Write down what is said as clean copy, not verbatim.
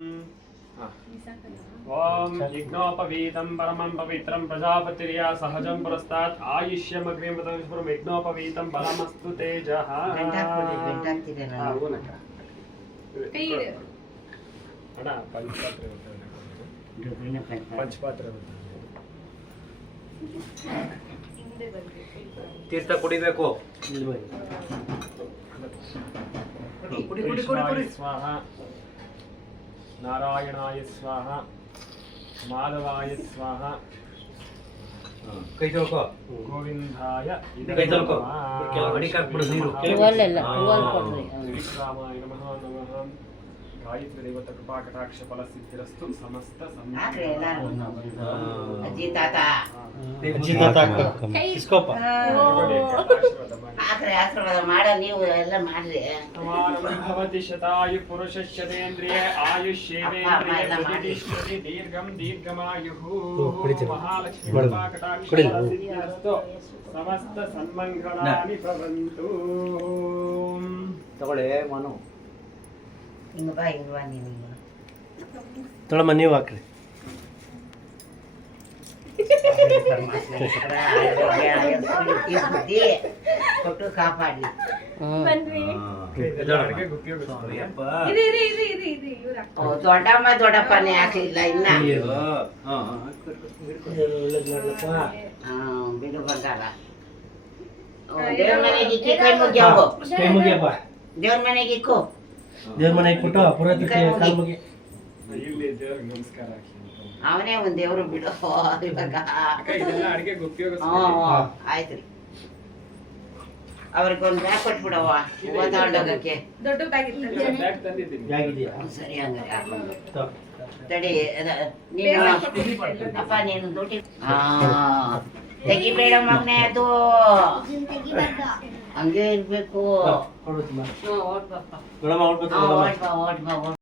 ओम यज्ञोपवीतं परमं पवित्रं प्रजापतिर्या सहजं पुरस्तात् आयुष्यमग्निमतं यज्ञोपवीतं बलमस्तु तेजः ತೀರ್ಥ ಕುಡಿಬೇಕು स्वाहा नारायणाय स्वाहा माधवाय स्वाहा ಕೈ ತೊಳ್ಕೊ ಗೋವಿಂದಾಯ ಕೈ ತೊಳ್ಕೊ ಮಡಿ ಕಾಕ್ಬಿಡು ನೀರು ಶ್ರೀರಾಮಾಯ ನಮಃ ನಮಃ ಗಾಯತ್ರಿ ದೇವತ ಕೃಪಾ ಕಟಾಕ್ಷ ಫಲ ಸಿದ್ಧಿರಸ್ತು ಸಮಸ್ತ ಅಜ್ಜಿ ತಾತ ಆಶೀರ್ವಾದ ಮಾಡ ನೀವು ಎಲ್ಲ ಮಾಡ್ರಿ ಭವತಿ ಶತಾಯು ಪುರುಷಶ್ಚತೇಂದ್ರಿಯ ಆಯುಷ್ಯೇಂದ್ರಿಯ ದೀರ್ಘಂ ದೀರ್ಘಮಾಯುಃ ಮಹಾಲಕ್ಷ್ಮೀ ಕೃಪಾ ಕಟಾಕ್ಷ ಫಲ ಸಿದ್ಧಿರಸ್ತು ಸಮಸ್ತ ಸನ್ಮಂಗಳಾನಿ ಭವಂತು. ತಗೊಳ್ಳೆ ಮನು ಹಿಂಗ ಬಾ ನೀನು ತೊಳಮ್ಮ ನೀವು ಹಾಕ್ರಿ. ಕೊಟ್ಟು ಕಾಪಾಡಿ ದೊಡ್ಡಮ್ಮ ದೊಡ್ಡಪ್ಪನೇ ಹಾಕ್ಲಿಲ್ಲ ಇನ್ನ ಬಿಡು ಬಂಗಾರ. ದೇವ್ರ ಮನೆಗೆ ಇಕ್ಕಿ ಕೈ ಮುಗಿಯವು ಕೈ ಮುಗಿಯಪ್ಪ. ದೇವ್ರ ಮನೆಗೆ ಇಕ್ಕು ದೇವ್ರ ಮನೆಗೆ ಕೊಟ್ಟು ಪುರೋಹಿತ ಕಾಲ್ ಮುಗಿ. ಇಲ್ಲಿ ದೇವರಿಗೆ ನಮಸ್ಕಾರ ಹಾಕಿ ಅವನೇ ಒಂದ್ ದೇವ್ರು ಬಿಡು ಇವಾಗ. ಅಡಿಗೆಗೆ ಉಪಯೋಗ ಆಯ್ತ್ರಿ ಅವ್ರಿಗೊಂದು ಬ್ಯಾಗ್ ಕೊಟ್ಬಿಡವ್ವ ಹೂವ ತಗೊಂಡೋಗಕ್ಕೆ. ದೊಡ್ಡ ಬ್ಯಾಗ್ ಇತ್ತು ಬ್ಯಾಗ್ ತಂದಿದ್ದೀನಿ. ಹೇಗಿದೆಯಾ? ಸರಿ ಹಂಗಾರೆ ಹಾಕೊಂಡು ತಡಿ ನೀನು ಅಪ್ಪ ನೀನು ದುಡ್ಡಿ ತೆಗಿಬೇಡ ಮಗನೇ ಅದು ಹಂಗೆ ಇರ್ಬೇಕು. ನೋಡಮ್ಮ ಓಟ್ ಬಾ